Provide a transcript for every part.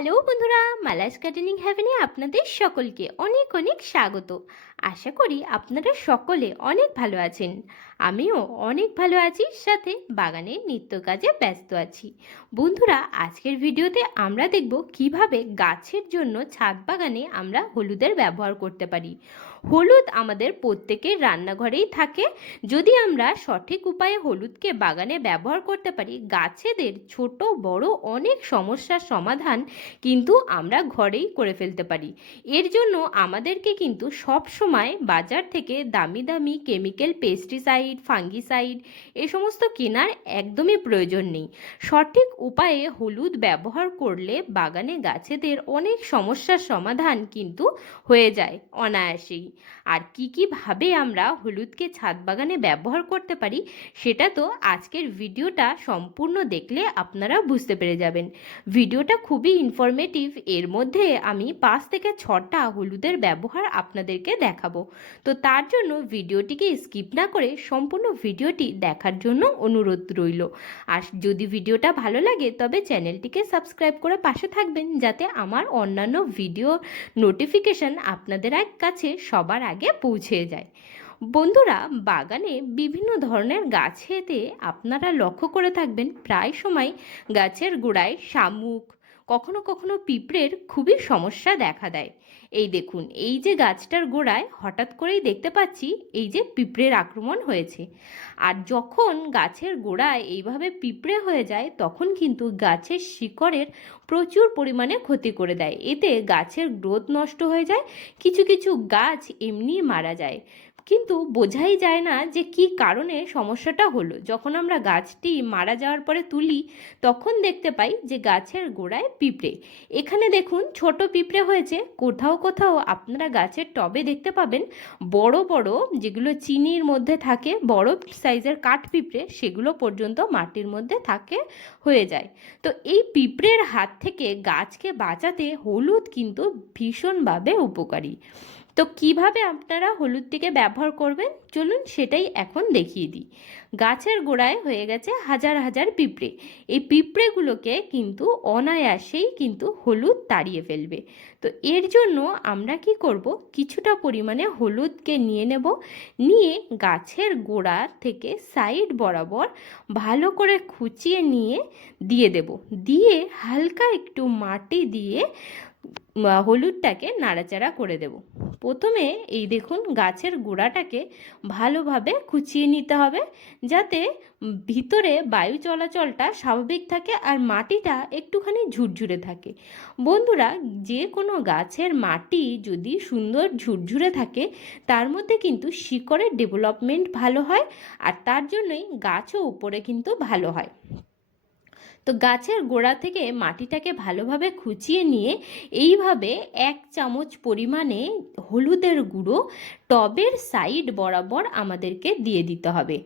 Hello বন্ধুরা Mala's gardening হ্যাভেনে আপনাদের সকলকে অনেক অনেক স্বাগত। আশা করি আপনারা সকলে অনেক ভালো আছেন। আমিও অনেক ভালো আছি, সাথে বাগানে নিত্য কাজে ব্যস্ত আছি। বন্ধুরা, আজকের ভিডিওতে আমরা দেখব কীভাবে গাছের জন্য ছাদ বাগানে আমরা হলুদের ব্যবহার করতে পারি। হলুদ আমাদের প্রত্যেকের রান্নাঘরেই থাকে। যদি আমরা সঠিক উপায়ে হলুদকে বাগানে ব্যবহার করতে পারি, গাছেদের ছোট, বড় অনেক সমস্যার সমাধান কিন্তু আমরা ঘরেই করে ফেলতে পারি। এর জন্য আমাদেরকে কিন্তু সব সময় বাজার থেকে দামি দামি কেমিক্যাল পেস্টিসাইড ফাঙ্গিসাইড এ সমস্ত কেনার একদমই প্রয়োজন নেই। সঠিক উপায়ে হলুদ ব্যবহার করলে বাগানে গাছেদের অনেক সমস্যার সমাধান কিন্তু হয়ে যায় অনায়াসেই। আর কি কি ভাবে আমরা হলুদকে ছাদ বাগানে ব্যবহার করতে পারি, সেটা তো আজকের ভিডিওটা সম্পূর্ণ দেখলে আপনারা বুঝতে পেরে যাবেন। ভিডিওটা খুবই ইনফরমেটিভ এর মধ্যে আমি পাঁচ থেকে ছটা হলুদের ব্যবহার আপনাদেরকে দেখাবো। তো তার জন্য ভিডিওটিকে স্কিপ না করে সম্পূর্ণ ভিডিওটি দেখার জন্য অনুরোধ রইল। আর যদি ভিডিওটা ভালো লাগে, তবে চ্যানেলটিকে সাবস্ক্রাইব করে পাশে থাকবেন, যাতে আমার অন্যান্য ভিডিও নোটিফিকেশন আপনাদের এক কাছে সবার আগে পৌঁছে যায়। বন্ধুরা, বাগানে বিভিন্ন ধরনের গাছেতে আপনারা লক্ষ্য করে থাকবেন। প্রায় সময় গাছের গোড়ায় শামুক কখনো কখনো পিঁপড়ের খুবই সমস্যা দেখা দেয়। এই দেখুন, এই যে গাছটার গোড়ায় হঠাৎ করেই দেখতে পাচ্ছি এই যে পিঁপড়ের আক্রমণ হয়েছে। আর যখন গাছের গোড়ায় এইভাবে পিঁপড়ে হয়ে যায়, তখন কিন্তু গাছের শিকড়ের প্রচুর পরিমাণে ক্ষতি করে দেয়। এতে গাছের গ্রোথ নষ্ট হয়ে যায়, কিছু কিছু গাছ এমনি মারা যায়। কিন্তু বোঝাই যায় না যে কি কারণে সমস্যাটা হলো। যখন আমরা গাছটি মারা যাওয়ার পরে তুলি, তখন দেখতে পাই যে গাছের গোড়ায় পিঁপড়ে। এখানে দেখুন, ছোট পিঁপড়ে হয়েছে। কোথাও কোথাও আপনারা গাছের টবে দেখতে পাবেন বড় বড় যেগুলো চিনির মধ্যে থাকে, বড় সাইজের কাঠ পিঁপড়ে, সেগুলো পর্যন্ত মাটির মধ্যে থাকে, হয়ে যায়। তো এই পিঁপড়ের হাত থেকে গাছকে বাঁচাতে হলুদ কিন্তু ভীষণভাবে উপকারী। তো কীভাবে আপনারা হলুদটিকে ব্যবহার করবেন? চলুন সেটাই এখন দেখিয়ে দিই। গাছের গোড়ায় হয়ে গেছে হাজার হাজার পিঁপড়ে। এই পিঁপড়েগুলোকে কিন্তু অনায়াসেই কিন্তু হলুদ তাড়িয়ে ফেলবে। তো এর জন্য আমরা কি করব? কিছুটা পরিমাণে হলুদকে নিয়ে নেব। নিয়ে গাছের গোড়া থেকে সাইড বরাবর ভালো করে খুঁচিয়ে নিয়ে দিয়ে দেব। দিয়ে হালকা একটু মাটি দিয়ে হলুদটাকে নাড়াচাড়া করে দেব। প্রথমে এই দেখুন গাছের গোড়াটাকে ভালোভাবে খুঁচিয়ে নিতে হবে, যাতে ভিতরে বায়ু চলাচলটা স্বাভাবিক থাকে আর মাটিটা একটুখানি ঝুরঝুরে থাকে। বন্ধুরা, যে কোনো গাছের মাটি যদি সুন্দর ঝুরঝুরে থাকে, তার মধ্যে কিন্তু শিকড়ের ডেভেলপমেন্ট ভালো হয় আর তার জন্যই গাছও উপরে কিন্তু ভালো হয়। তো গাছের গোড়া থেকে মাটিটাকে ভালোভাবে খুঁচিয়ে নিয়ে এইভাবে এক চামচ পরিমাণে হলুদের গুঁড়ো টবের সাইড বরাবর আমাদেরকে দিয়ে দিতে হবে।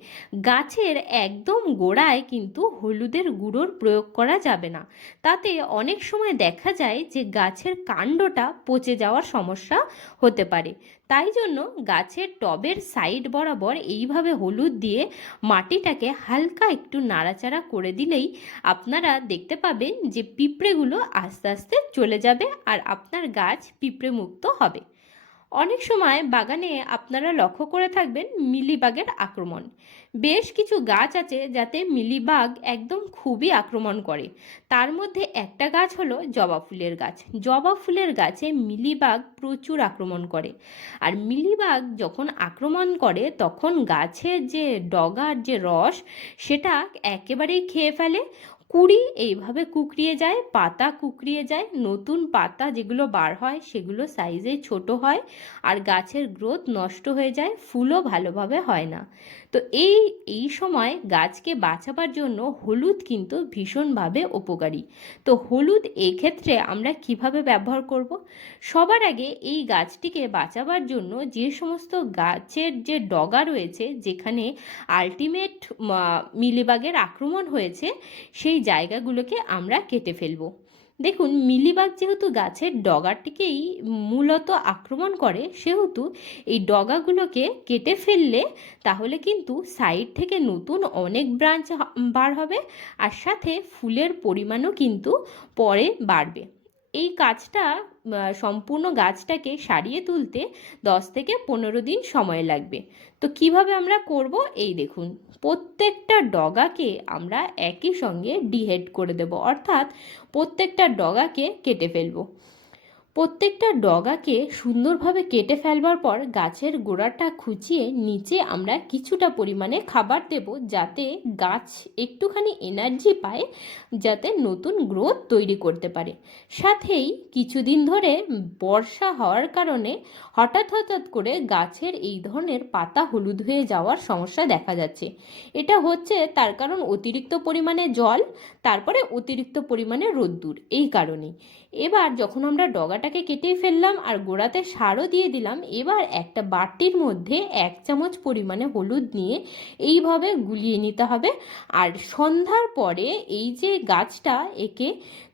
গাছের একদম গোড়ায় কিন্তু হলুদের গুঁড়োর প্রয়োগ করা যাবে না। তাতে অনেক সময় দেখা যায় যে গাছের কাণ্ডটা পচে যাওয়ার সমস্যা হতে পারে। তাই জন্য গাছের টবের সাইড বরাবর এইভাবে হলুদ দিয়ে মাটিটাকে হালকা একটু নাড়াচাড়া করে দিলেই আপনারা দেখতে পাবেন যে পিঁপড়েগুলো আস্তে আস্তে চলে যাবে আর আপনার গাছ পিঁপড়ে মুক্ত হবে। অনেক সময় বাগানে আপনারা লক্ষ্য করে থাকবেন মিলিবাগের আক্রমণ। বেশ কিছু গাছ আছে যাতে মিলিবাগ একদম খুবই আক্রমণ করে। তার মধ্যে একটা গাছ হলো জবা ফুলের গাছ। জবা ফুলের গাছে মিলিবাগ প্রচুর আক্রমণ করে। আর মিলিবাগ যখন আক্রমণ করে, তখন গাছের যে ডগার যে রস, সেটা একেবারেই খেয়ে ফেলে। কুড়ি এইভাবে কুকড়িয়ে যায়, পাতা কুকড়িয়ে যায়, নতুন পাতা যেগুলো বার হয় সেগুলো সাইজে ছোট হয় আর গাছের গ্রোথ নষ্ট হয়ে যায়, ফুলও ভালোভাবে হয় না। তো এই এই সময় গাছকে বাঁচাবার জন্য হলুদ কিন্তু ভীষণভাবে উপকারী। তো হলুদ এক্ষেত্রে আমরা কীভাবে ব্যবহার করব? সবার আগে এই গাছটিকে বাঁচাবার জন্য যে সমস্ত গাছের যে ডগা রয়েছে, যেখানে আলটিমেট মিলিবাগের আক্রমণ হয়েছে, সেই জায়গাগুলোকে আমরা কেটে ফেলব। দেখুন, মিলিবাগ যেহেতু গাছের ডগাটিকেই মূলত আক্রমণ করে, সেহেতু এই ডগাগুলোকে কেটে ফেললে তাহলে কিন্তু সাইড থেকে নতুন অনেক ব্রাঞ্চ বার হবে, আর সাথে ফুলের পরিমাণও কিন্তু পরে বাড়বে। এই কাজটা সম্পূর্ণ গাছটাকে সারিয়ে তুলতে দশ থেকে পনেরো দিন সময় লাগবে। তো কীভাবে আমরা করব? এই দেখুন, প্রত্যেকটা ডগাকে আমরা একই সঙ্গে ডিহেড করে দেব। অর্থাৎ প্রত্যেকটা ডগাকে কেটে ফেলব। প্রত্যেকটা ডগাকে সুন্দরভাবে কেটে ফেলবার পর গাছের গোড়াটা খুঁচিয়ে নিচে আমরা কিছুটা পরিমাণে খাবার দেব যাতে গাছ একটুখানি এনার্জি পায়, যাতে নতুন গ্রোথ তৈরি করতে পারে। সাথেই কিছুদিন ধরে বর্ষা হওয়ার কারণে হঠাৎ হঠাৎ করে গাছের এই ধরনের পাতা হলুদ হয়ে যাওয়ার সমস্যা দেখা যাচ্ছে। এটা হচ্ছে তার কারণ অতিরিক্ত পরিমাণে জল, তারপরে অতিরিক্ত পরিমাণে রোদ্দুর, এই কারণেই। এবার যখন আমরা ডগাটাকে কেটে ফেললাম আর গোড়াতে সারও দিয়ে দিলাম। এবার একটা বাটির মধ্যে এক চামচ পরিমাণে হলুদ নিয়ে এইভাবে গুলিয়ে নিতে হবে। আর সন্ধ্যার পরে এই যে গাছটা একে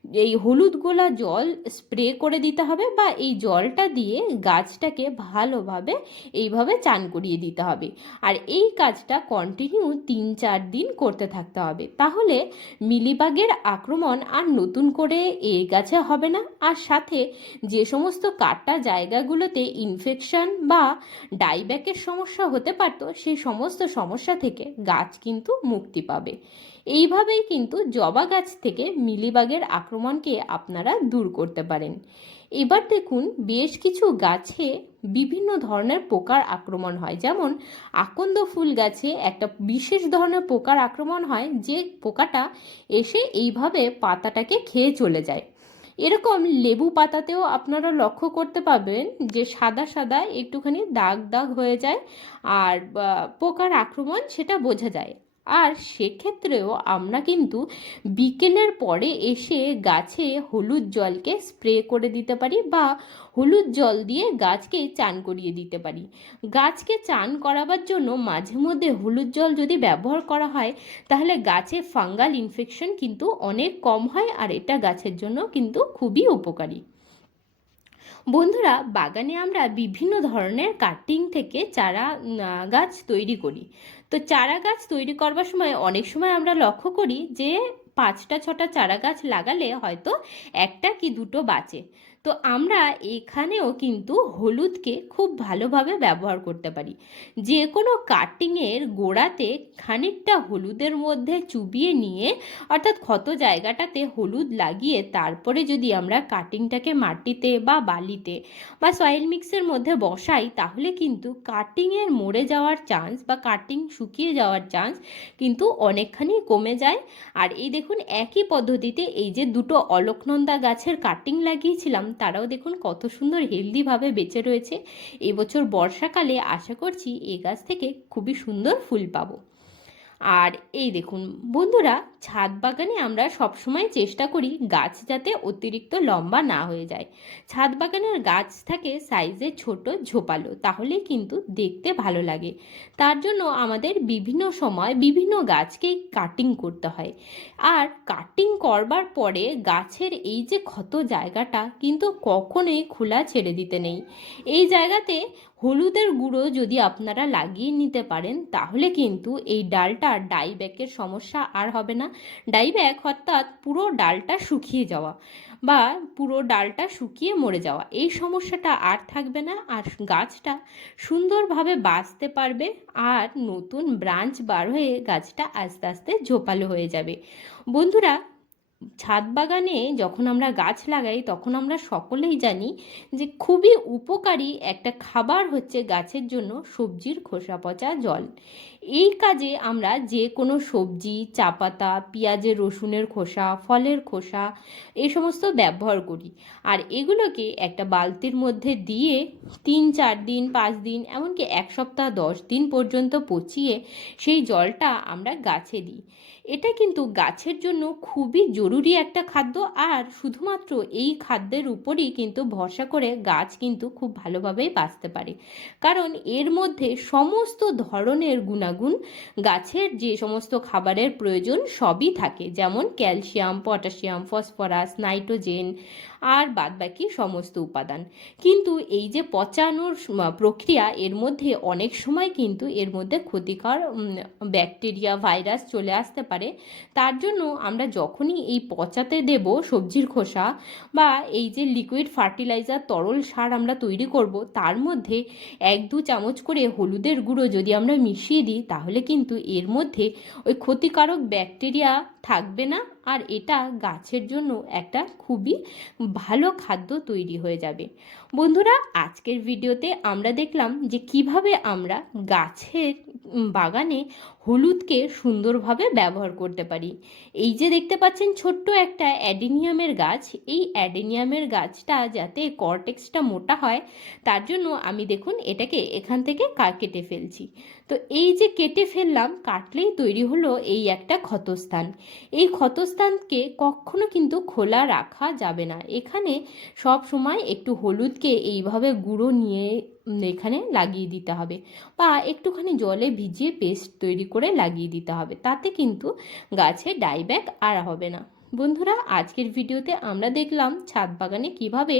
এই হলুদ গোলা জল স্প্রে করে দিতে হবে বা এই জলটা দিয়ে গাছটাকে ভালোভাবে এইভাবে চান করিয়ে দিতে হবে। আর এই কাজটা কন্টিনিউ তিন চার দিন করতে থাকতে হবে। তাহলে মিলিবাগের আক্রমণ আর নতুন করে এই গাছে হবে না। আর সাথে যে সমস্ত কাটা জায়গাগুলোতে ইনফেকশন বা ডাইব্যাকের সমস্যা হতে পারতো, সেই সমস্ত সমস্যা থেকে গাছ কিন্তু মুক্তি পাবে। এইভাবেই কিন্তু জবা গাছ থেকে মিলিবাগের আক্রমণকে আপনারা দূর করতে পারেন। এবার দেখুন, বেশ কিছু গাছে বিভিন্ন ধরনের পোকার আক্রমণ হয়। যেমন, আকন্দ ফুল গাছে একটা বিশেষ ধরনের পোকার আক্রমণ হয়, যে পোকাটা এসে এইভাবে পাতাটাকে খেয়ে চলে যায়। এরকম লেবু পাতাতেও আপনারা লক্ষ্য করতে পাবেন যে সাদা সাদা একটুখানি দাগ দাগ হয়ে যায়, আর পোকার আক্রমণ সেটা বোঝা যায়। আর সেক্ষেত্রেও আমরা কিন্তু বিকেলের পরে এসে গাছে হলুদ জলকে স্প্রে করে দিতে পারি বা হলুদ জল দিয়ে গাছকে চান করিয়ে দিতে পারি। গাছকে চান করাবার জন্য মাঝে মধ্যে হলুদ জল যদি ব্যবহার করা হয়, তাহলে গাছে ফাঙ্গাল ইনফেকশন কিন্তু অনেক কম হয় আর এটা গাছের জন্য কিন্তু খুবই উপকারী। বন্ধুরা, বাগানে আমরা বিভিন্ন ধরনের কাটিং থেকে চারা গাছ তৈরি করি। তো চারা গাছ তৈরি করবার সময় অনেক সময় আমরা লক্ষ্য করি যে পাঁচটা, ছটা চারা গাছ লাগালে হয়তো একটা কি দুটো বাঁচে। তো আমরা এখানেও কিন্তু হলুদকে খুব ভালোভাবে ব্যবহার করতে পারি। যে কোনো কাটিংয়ের গোড়াতে খানিকটা হলুদের মধ্যে চুবিয়ে নিয়ে, অর্থাৎ ক্ষত জায়গাটাতে হলুদ লাগিয়ে তারপরে যদি আমরা কাটিংটাকে মাটিতে বা বালিতে বা সয়েল মিক্সের মধ্যে বসাই, তাহলে কিন্তু কাটিংয়ের মরে যাওয়ার চান্স বা কাটিং শুকিয়ে যাওয়ার চান্স কিন্তু অনেকখানি কমে যায়। আর এই দেখুন, একই পদ্ধতিতে এই যে দুটো অলকনন্দা গাছের কাটিং লাগিয়েছিলাম তারাও দেখুন কত সুন্দর হেলদিভাবে বেঁচে রয়েছে। এবছর বর্ষাকালে আশা করছি এ গাছ থেকে খুবই সুন্দর ফুল পাবো। আর এই দেখুন, বন্ধুরা, ছাদ বাগানে আমরা সবসময় চেষ্টা করি গাছ যাতে অতিরিক্ত লম্বা না হয়ে যায়। ছাদ বাগানের গাছ থাকে সাইজে ছোট, ঝোপালো, তাহলে কিন্তু দেখতে ভালো লাগে। তার জন্য আমাদের বিভিন্ন সময় বিভিন্ন গাছকেই কাটিং করতে হয়। আর কাটিং করবার পরে গাছের এই যে ক্ষত জায়গাটা কিন্তু কখনোই খোলা ছেড়ে দিতে নেই। এই জায়গাতে হলুদের গুঁড়ো যদি আপনারা লাগিয়ে নিতে পারেন, তাহলে কিন্তু এই ডালটা ডাইব্যাকের সমস্যা আর হবে না। ডাইব্যাক অর্থাৎ পুরো ডালটা শুকিয়ে যাওয়া বা পুরো ডালটা শুকিয়ে মরে যাওয়া, এই সমস্যাটা আর থাকবে না। আর গাছটা সুন্দরভাবে বাঁচতে পারবে আর নতুন ব্রাঞ্চ বার হয়ে গাছটা আস্তে আস্তে ঝোপালো হয়ে যাবে। বন্ধুরা ছাদ বাগানে যখন আমরা গাছ লাগাই, তখন আমরা সকলেই জানি যে খুবই উপকারী একটা খাবার হচ্ছে গাছের জন্য সবজির খোসা পচা জল। এই কাজে আমরা যে কোনো সবজি চা পাতা পেঁয়াজের রসুনের খোসা, ফলের খোসা, এই সমস্ত ব্যবহার করি। আর এগুলোকে একটা বালতির মধ্যে দিয়ে তিন, চার দিন, পাঁচ দিন, এমনকি এক সপ্তাহ, দশ দিন পর্যন্ত পচিয়ে সেই জলটা আমরা গাছে দিই। এটা কিন্তু গাছের জন্য খুবই জরুরি একটা খাদ্য, আর শুধুমাত্র এই খাদ্যের উপরই কিন্তু ভরসা করে গাছ কিন্তু খুব ভালোভাবেই বাঁচতে পারে। কারণ এর মধ্যে সমস্ত ধরনের গুণাগুণ গাছের যে সমস্ত খাবারের প্রয়োজন সবই থাকে যেমন ক্যালসিয়াম পটাশিয়াম ফসফরাস নাইট্রোজেন আর বাদবাকি সমস্ত উপাদান। কিন্তু এই যে পচানোর প্রক্রিয়া, এর মধ্যে অনেক সময় কিন্তু এর মধ্যে ক্ষতিকর ব্যাকটেরিয়া, ভাইরাস চলে আসতে পারে। তার জন্য আমরা যখনই এই পচাতে দেব সবজির খোসা বা এই যে লিকুইড ফার্টিলাইজার তরল সার আমরা তৈরি করব, তার মধ্যে এক দু চামচ করে হলুদের গুঁড়ো যদি আমরা মিশিয়ে দিই, তাহলে কিন্তু এর মধ্যে ওই ক্ষতিকারক ব্যাকটেরিয়া থাকবে না। আর এটা গাছের জন্য একটা খুবই ভালো খাদ্য তৈরি হয়ে যাবে। বন্ধুরা, আজকের ভিডিওতে আমরা দেখলাম যে কীভাবে আমরা গাছের বাগানে হলুদকে সুন্দরভাবে ব্যবহার করতে পারি। এই যে দেখতে পাচ্ছেন ছোট্ট একটা অ্যাডেনিয়ামের গাছ, এই অ্যাডেনিয়ামের গাছটা যাতে কর্টেক্সটা মোটা হয়, তার জন্য আমি দেখুন এটাকে এখান থেকে কেটে ফেলছি। তো এই যে কেটে ফেললাম, কাটলেই তৈরি হলো এই একটা ক্ষতস্থান। এই ক্ষতস্থানকে কখনো কিন্তু খোলা রাখা যাবে না। এখানে সব সময় একটু হলুদকে এইভাবে গুঁড়ো নিয়ে এখানে লাগিয়ে দিতে হবে বা একটুখানি জলে ভিজিয়ে পেস্ট তৈরি করে লাগিয়ে দিতে হবে। তাতে কিন্তু গাছে ডাইব্যাক আর হবে না। বন্ধুরা, আজকের ভিডিওতে আমরা দেখলাম ছাদ বাগানে কীভাবে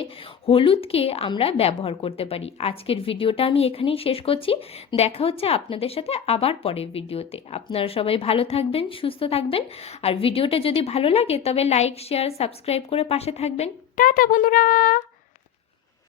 হলুদকে আমরা ব্যবহার করতে পারি। আজকের ভিডিওটা আমি এখানেই শেষ করছি। দেখা হচ্ছে আপনাদের সাথে আবার পরের ভিডিওতে। আপনারা সবাই ভালো থাকবেন, সুস্থ থাকবেন। আর ভিডিওটা যদি ভালো লাগে, তবে লাইক শেয়ার সাবস্ক্রাইব করে পাশে থাকবেন। টাটা বন্ধুরা!